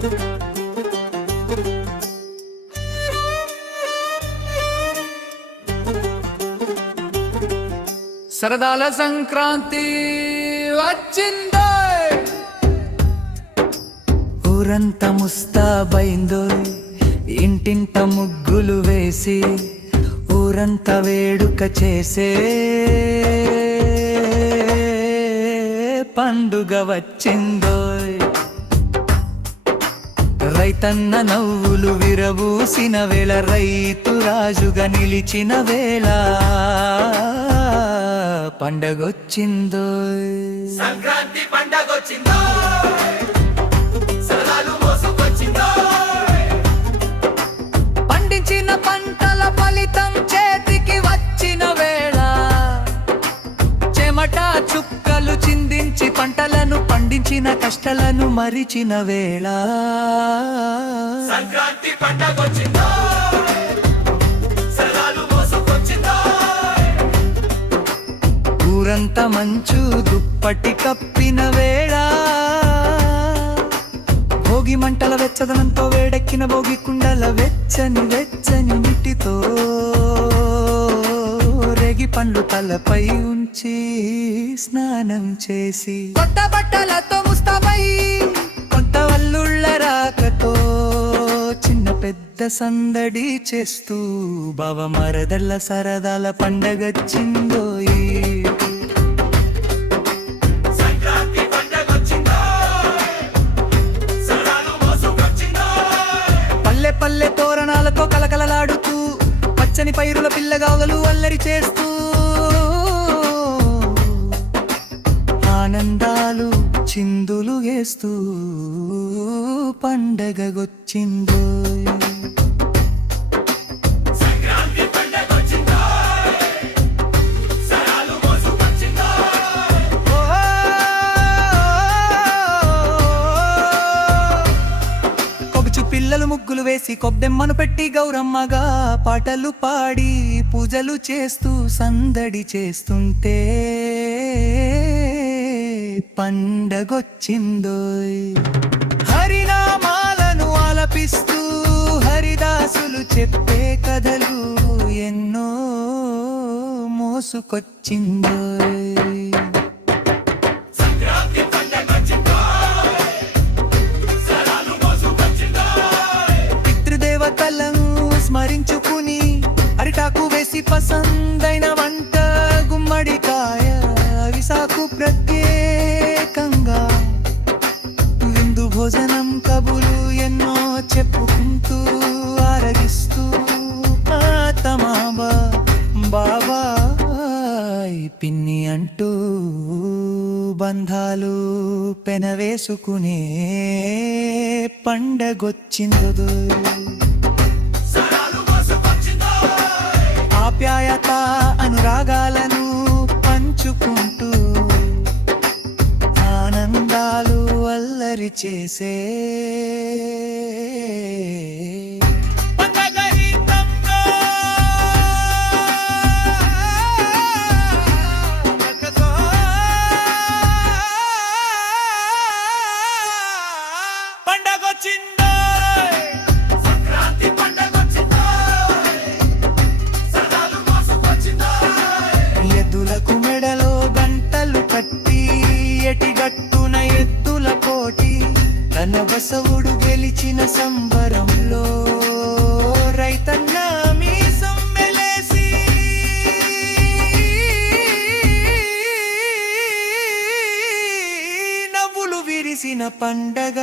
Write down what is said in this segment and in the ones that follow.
సరదాల సంక్రాంతి వచ్చిందో. ఊరంతా ముస్తాబైందో ఇంటింట ముగ్గులు వేసి ఊరంతా వేడుక చేసే పండుగ వచ్చిందో. రైతన్న నవ్వులు విరవూసిన వేళ రైతు రాజుగా నిలిచిన వేళ పండగొచ్చిందో. సంక్రాంతి పండగొచ్చిందో. సరదాలు మోసుకొచ్చిందో. పండించిన కష్టాలను మరిచిన వేళ. సంక్రాంతి పండగొచ్చిందో? ఊరంతా మంచు దుప్పటి కప్పిన వేళ. భోగి మంటల వెచ్చదనంతో వేడెక్కిన భోగి కుండల వెచ్చని వెచ్చని నీటితో రేగి పండ్లు తలపై ఉంచి స్నానం చేసి కొత్త బట్టలతో వల్లుళ్ళ రాకతో చిన్న పెద్ద సందడి చేస్తూ బావ మరదల్ల సరదాల పండగచ్చిందోయి పల్లె పల్లె తోరణాలతో కలకలలాడుతూ పచ్చని పైరుల పిల్లగావలు అల్లరి చేస్తూ ఆనందాలు చిందులు వేస్తూ కొగుచు పిల్లలు ముగ్గులు వేసి కొబ్బెమ్మను పెట్టి గౌరమ్మగా పాటలు పాడి పూజలు చేస్తూ సందడి చేస్తుంటే పండగొచ్చిందోయ్. హరినామాలను ఆలపిస్తూ హరిదాసులు చెప్పే కథలు ఎన్నో పండగొచ్చిందో మోసుకొచ్చిందో పితృదేవతలను స్మరించుకుని అరిటాకు వేసి పసందైన వంట గుమ్మడికాయ విశాఖకు పిన్ని అంటూ బంధాలు పెనవేసుకునే పండగొచ్చిందో ఆప్యాయత అనురాగాలను పంచుకుంటూ ఆనందాలు అల్లరి చేసే పండగొచ్చిందో? సంక్రాంతి పండగొచ్చిందో మోసుకొచ్చిందో ఎద్దులకు మెడలో గంటలు కట్టి ఎటిగట్టున ఎద్దుల కోటి తన బసవుడు గెలిచిన సంబరంలో పండగ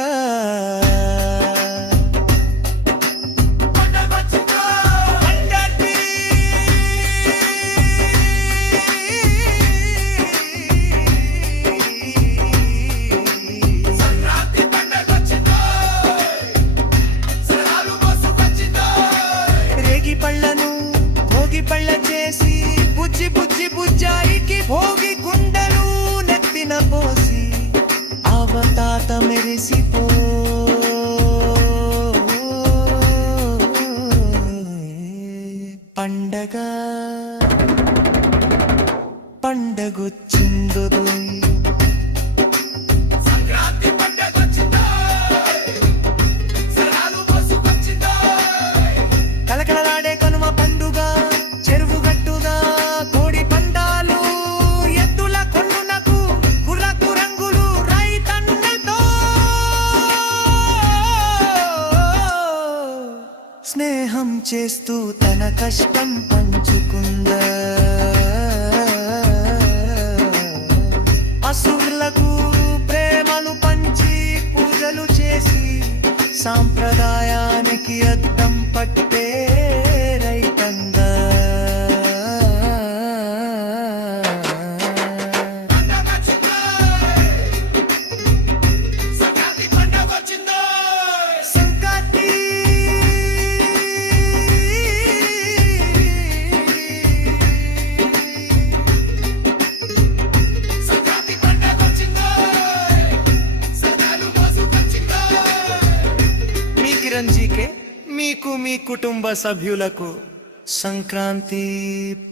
పండగొచ్చిందో కనుమ పండుగ చెరువు గట్టుగా కోడి పందాలు రంగులు స్నేహం చేస్తూ తన కష్టం పంచుకుందా. సాంప్రదాయానికి అద్దం. మీకు మీ కుటుంబ సభ్యులకు సంక్రాంతి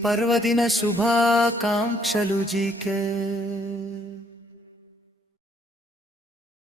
పర్వదిన శుభాకాంక్షలు జీకే.